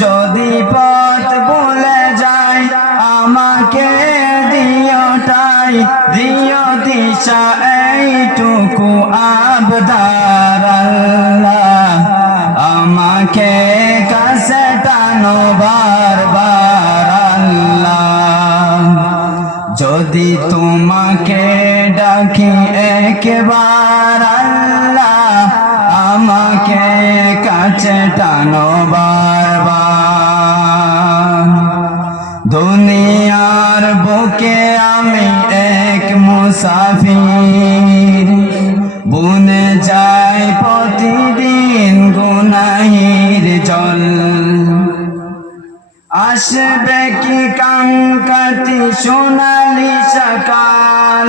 যদি পথ ভুলে যাই, আমাকে দিওটাই দিও দিশা, এইটুকু আবদার আল্লাহ। আমাকে কাছে টানো বারবার আল্লাহ। যদি তোমাকে ডাকি একবার আল্লাহ আমাকে কাছে টানো বারবার। দুনিয়ার বুকে আমি এক মুসাফির। বুনে যাই প্রতিদিন গুনাহির জল। আসবে কি কাঙ্কাতি সোনালি সকাল?